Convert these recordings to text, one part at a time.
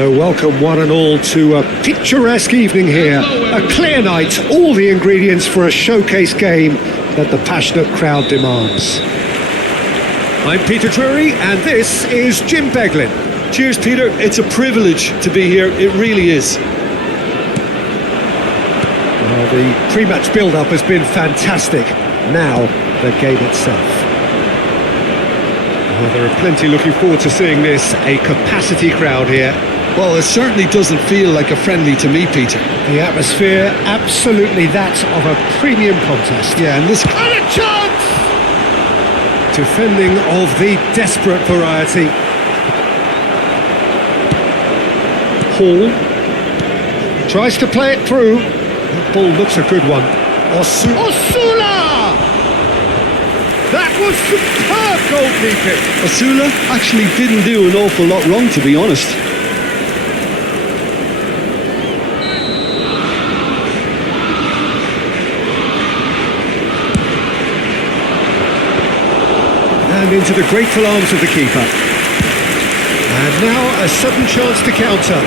So welcome one and all to a picturesque evening here. A clear night, all the ingredients for a showcase game that the passionate crowd demands. I'm Peter Drury and this is Jim Beglin. Cheers, Peter. It's a privilege to be here. It really is. Well, the pre-match build-up has been fantastic. Now, the game itself. Well, there are plenty looking forward to seeing this. A capacity crowd here. Well, it certainly doesn't feel like a friendly to me, Peter. The atmosphere, absolutely that of a premium contest. Yeah, and this... And a chance! Defending of the desperate variety. Hall tries to play it through. That ball looks a good one. Osula! That was superb goalkeeping. Osula actually didn't do an awful lot wrong, to be honest. And into the grateful arms of the keeper. And now a sudden chance to counter.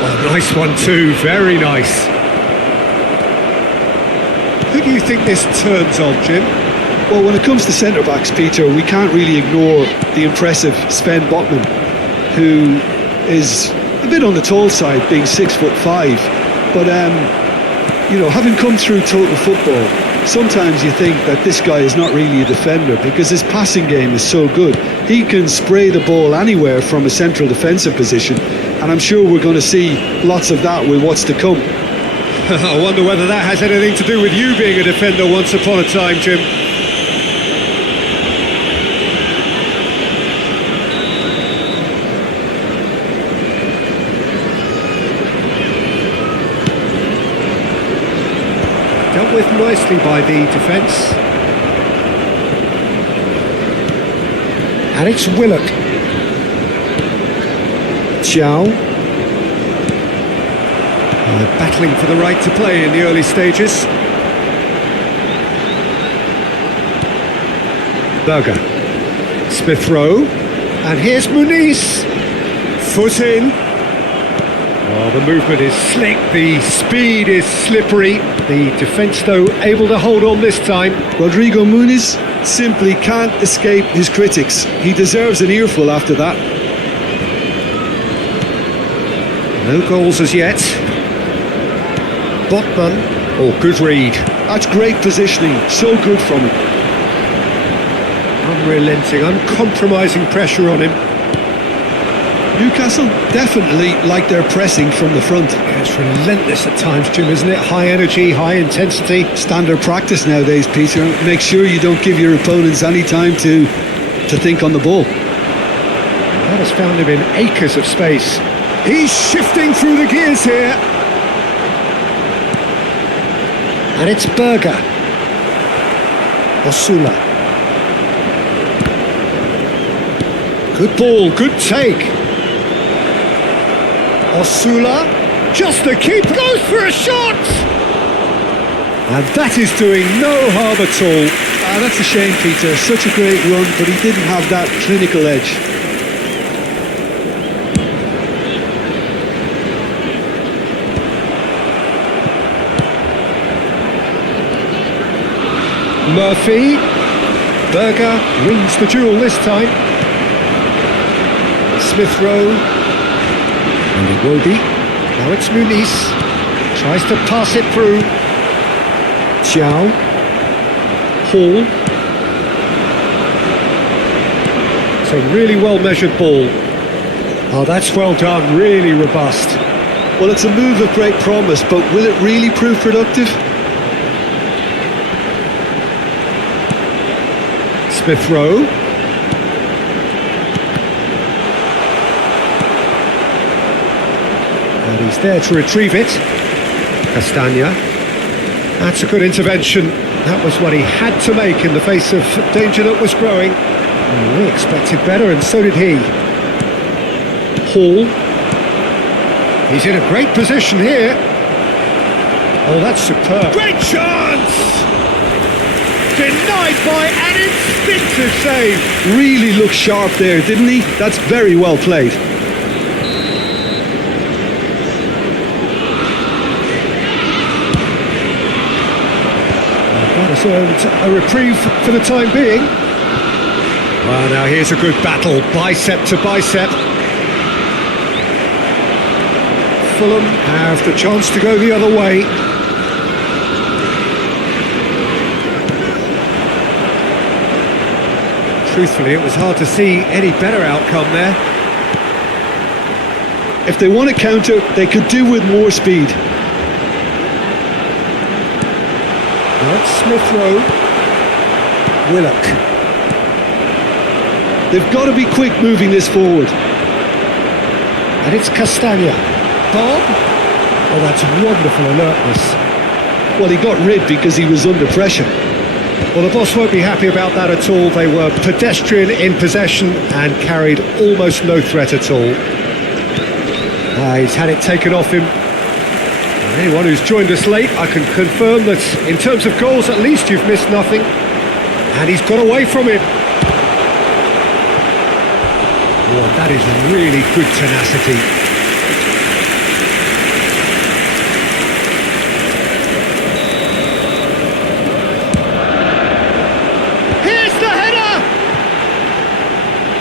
Oh, nice one too, very nice. Who do you think this turns on, Jim? Well, when it comes to centre-backs, Peter, we can't really ignore the impressive Sven Botman, who is a bit on the tall side, being 6'5". But, you know, having come through total football, sometimes you think that this guy is not really a defender because his passing game is so good. He can spray the ball anywhere from a central defensive position, and I'm sure we're going to see lots of that with what's to come. I wonder whether that has anything to do with you being a defender once upon a time, Jim. Dealt with nicely by the defence. And it's Willock. Chow. Battling for the right to play in the early stages. Berger. Smith Rowe. And here's Muniz. Foot in. Oh, the movement is slick, the speed is slippery. The defence, though, able to hold on this time. Rodrigo Muniz simply can't escape his critics. He deserves an earful after that. No goals as yet. Botman. Oh, good read. That's great positioning. So good from him. Unrelenting, uncompromising pressure on him. Newcastle definitely like their pressing from the front. Yeah, it's relentless at times, Jim, isn't it? High energy, high intensity. Standard practice nowadays, Peter. Make sure you don't give your opponents any time to think on the ball. That has found him in acres of space. He's shifting through the gears here. And it's Berger. Osula. Good ball, good take. Osula, just the keeper goes for a shot! And that is doing no harm at all. That's a shame, Peter. Such a great run, but he didn't have that clinical edge. Murphy. Berger wins the duel this time. Smith Rowe. And Iwobi. Now it's Muniz. Tries to pass it through. Chow. Hall. It's a really well measured ball. Oh, that's well done, really robust. Well, it's a move of great promise, but will it really prove productive? Smith Rowe. And he's there to retrieve it. Castagna. That's a good intervention. That was what he had to make in the face of danger that was growing. And we expected better, and so did he. Hall. He's in a great position here. Oh, that's superb. Great chance! denied by an instinctive save. Really looked sharp there, didn't he? That's very well played. That has earned a reprieve for the time being. Well, now here's a good battle, bicep to bicep. Fulham have the chance to go the other way. Truthfully, it was hard to see any better outcome there. If they want to counter, they could do with more speed. That's Smith Rowe. Willock. They've got to be quick moving this forward. And it's Castagna. Bob? Oh, that's wonderful alertness. Well, he got rid because he was under pressure. Well, the boss won't be happy about that at all. They were pedestrian in possession and carried almost no threat at all. He's had it taken off him. And anyone who's joined us late, I can confirm that in terms of goals, at least you've missed nothing. And he's got away from it. Oh, that is really good tenacity.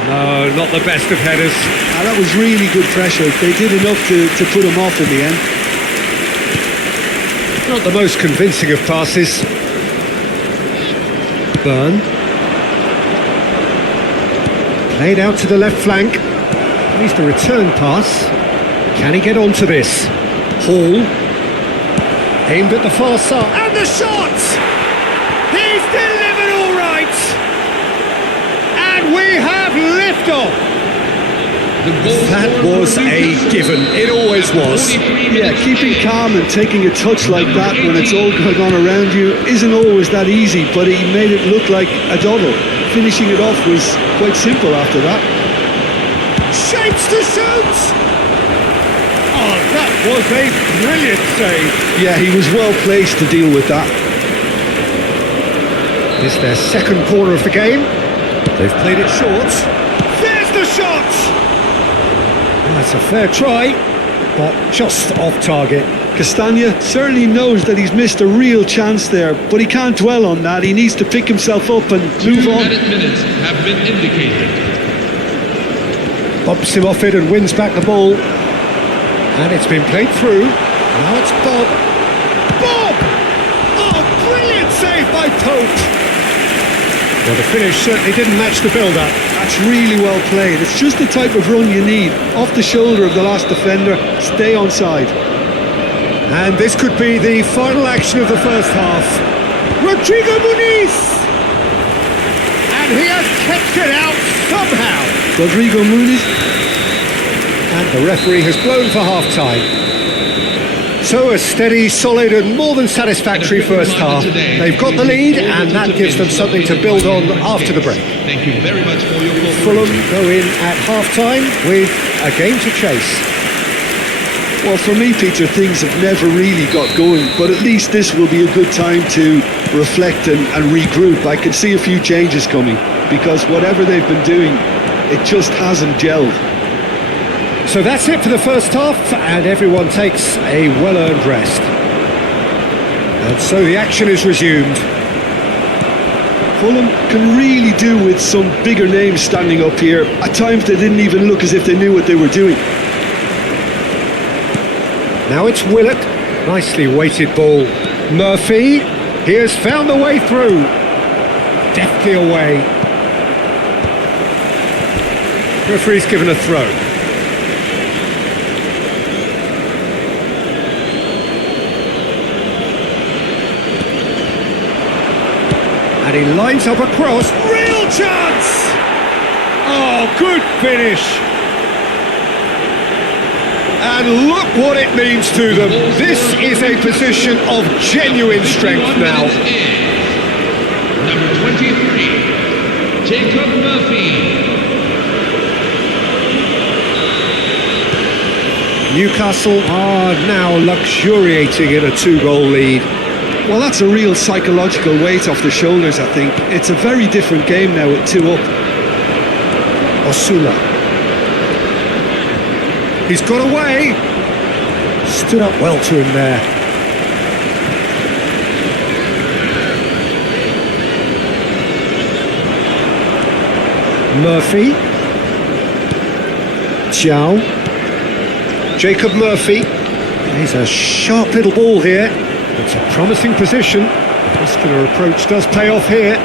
No, not the best of headers. That was really good pressure. They did enough to put him off in the end. Not the most convincing of passes. Byrne. Played out to the left flank. At least a return pass. Can he get onto this? Hall. Aimed at the far side. And the shot! He's delivered all right! And we have liftoff! That was a given. It always was. Yeah, keeping calm and taking a touch like that when it's all going on around you isn't always that easy, but he made it look like a doddle. Finishing it off was quite simple after that. Shapes to shoot! Oh, that was a brilliant save. Yeah, he was well placed to deal with that. It's their second corner of the game. They've played it short. There's the shot! That's a fair try, but just off target. Castagna certainly knows that he's missed a real chance there, but he can't dwell on that. He needs to pick himself up and move on. 2 minutes have been indicated. Bumps him off it and wins back the ball. And it's been played through. Now it's Bob. Bob! Oh, brilliant save by Pope! Well, the finish certainly didn't match the build-up. That's really well played. It's just the type of run you need. Off the shoulder of the last defender, stay onside. And this could be the final action of the first half. Rodrigo Muniz! And he has kept it out somehow. Rodrigo Muniz. And the referee has blown for half-time. So a steady, solid and more than satisfactory first half. They've got the lead and that gives them something to build on after the break. Thank you very much for your cooperation. Fulham go in at half-time with a game to chase. Well, for me, Peter, things have never really got going, but at least this will be a good time to reflect and regroup. I can see a few changes coming because whatever they've been doing, it just hasn't gelled. So that's it for the first half, and everyone takes a well-earned rest. And so the action is resumed. Fulham can really do with some bigger names standing up here. At times they didn't even look as if they knew what they were doing. Now it's Willock, nicely weighted ball. Murphy, he has found the way through. Deftly away. Referee's given a throw. And he lines up a cross. Real chance! Oh, good finish. And look what it means to them. This is a position of genuine strength now. Number 23, Jacob Murphy. Newcastle are now luxuriating in a 2-goal lead. Well, that's a real psychological weight off the shoulders, I think. It's a very different game now with 2 up. Osula. He's got away. Stood up well to him there. Murphy. Chow. Jacob Murphy. He's a sharp little ball here. It's a promising position. Muscular approach does pay off here.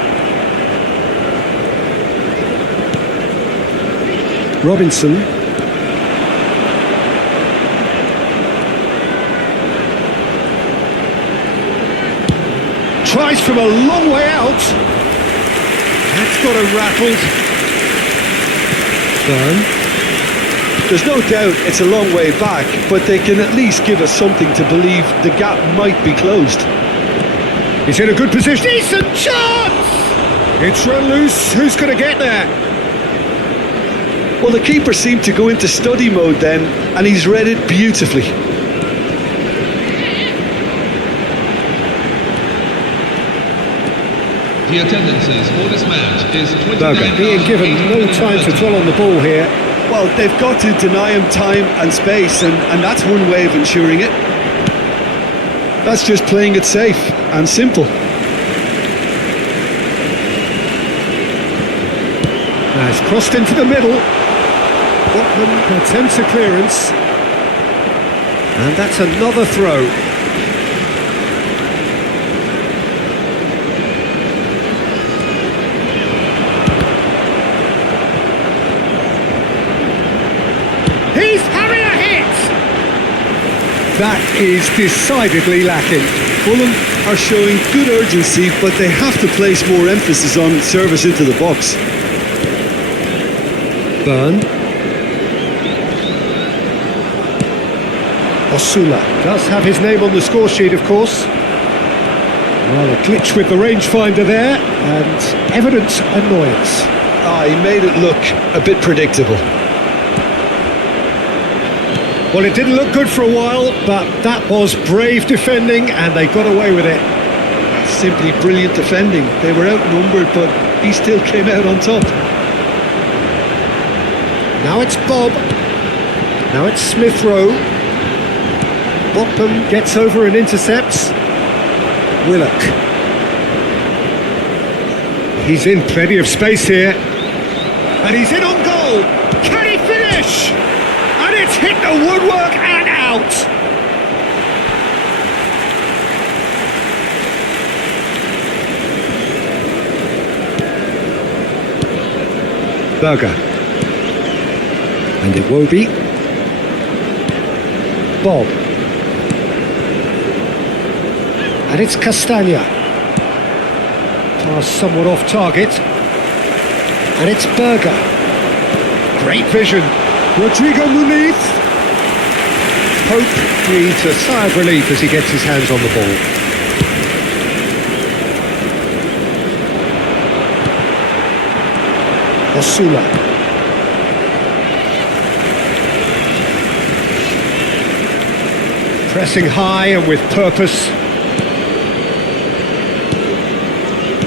Robinson. Tries from a long way out. That's got him rattled. Burn. There's no doubt it's a long way back, but they can at least give us something to believe the gap might be closed. He's in a good position. Decent chance! It's run loose. Who's going to get there? Well, the keeper seemed to go into study mode then, and he's read it beautifully. The attendances for this match is Berger being given no time to dwell on the ball here. Well, they've got to deny him time and space, and that's one way of ensuring it. That's just playing it safe and simple. Now it's crossed into the middle. Botman attempts a clearance. And that's another throw. He's having a hit! That is decidedly lacking. Fulham are showing good urgency, but they have to place more emphasis on service into the box. Burn. Osula does have his name on the score sheet, of course. Well, a glitch with the rangefinder there, and evident annoyance. He made it look a bit predictable. Well, it didn't look good for a while, but that was brave defending, and they got away with it. Simply brilliant defending. They were outnumbered, but he still came out on top. Now it's Bob. Now it's Smith Rowe. Botman gets over and intercepts. Willock. He's in plenty of space here. And he's in on goal. Can he finish? And it's hit the woodwork and out. Berger. And Iwobi. Bob. And it's Castagna. Pass somewhat off target. And it's Berger. Great vision. Rodrigo Muniz. Pope breathes a sigh of relief as he gets his hands on the ball. Osula. Pressing high and with purpose.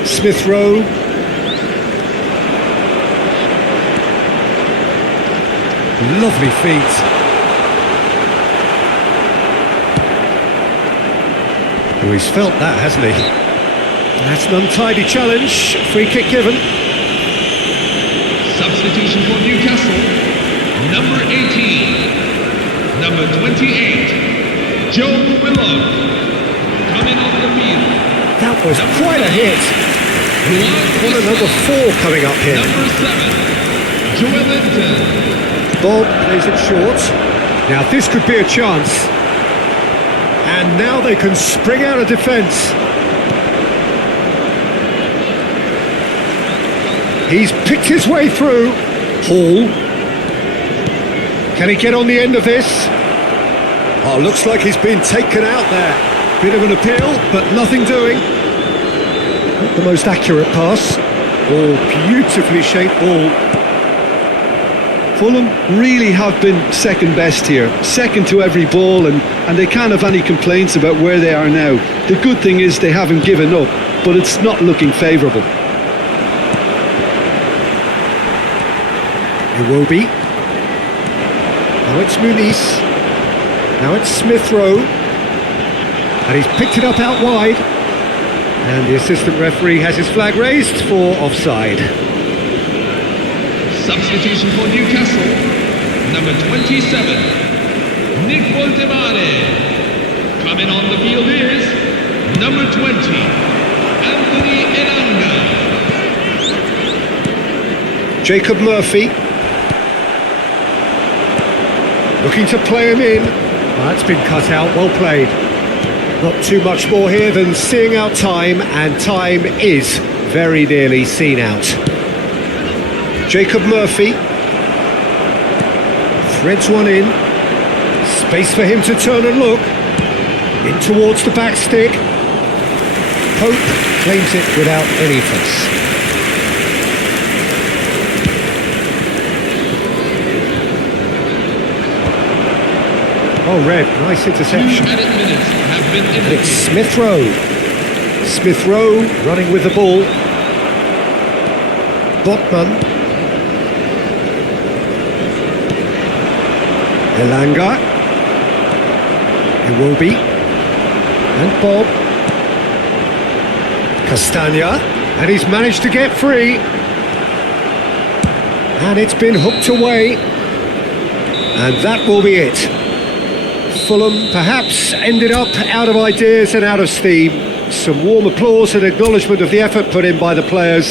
Smith Rowe. Lovely feet. Oh, he's felt that, hasn't he? That's an untidy challenge. Free kick given. Substitution for Newcastle. Number 18. Number 28. Joe Willock. Coming off the field. That was quite a hit. What another 4 coming up here. Number 7. Joel Linton. Bob plays it short. Now this could be a chance. And now they can spring out of defence. He's picked his way through. Hall. Can he get on the end of this? Oh, looks like he's been taken out there. Bit of an appeal, but nothing doing. Not the most accurate pass. Oh, beautifully shaped ball. Fulham really have been second best here, second to every ball, and they can't have any complaints about where they are now. The good thing is they haven't given up, but it's not looking favourable. It will be. Now it's Muniz. Now it's Smith Rowe. And he's picked it up out wide. And the assistant referee has his flag raised for offside. Substitution for Newcastle, number 27, Nick Voltemade. Coming on the field is number 20, Anthony Elanga. Jacob Murphy. Looking to play him in. Well, that's been cut out, well played. Not too much more here than seeing out time, and time is very nearly seen out. Jacob Murphy threads one in. Space for him to turn and look. In towards the back stick. Pope claims it without any fuss. Oh, Red, nice interception. 2 added minutes have been And it's indicated. Smith Rowe. Smith Rowe running with the ball. Botman. Elanga. Iwobi. And Bob. Castagna. And he's managed to get free. And it's been hooked away. And that will be it. Fulham perhaps ended up out of ideas and out of steam. Some warm applause and acknowledgement of the effort put in by the players.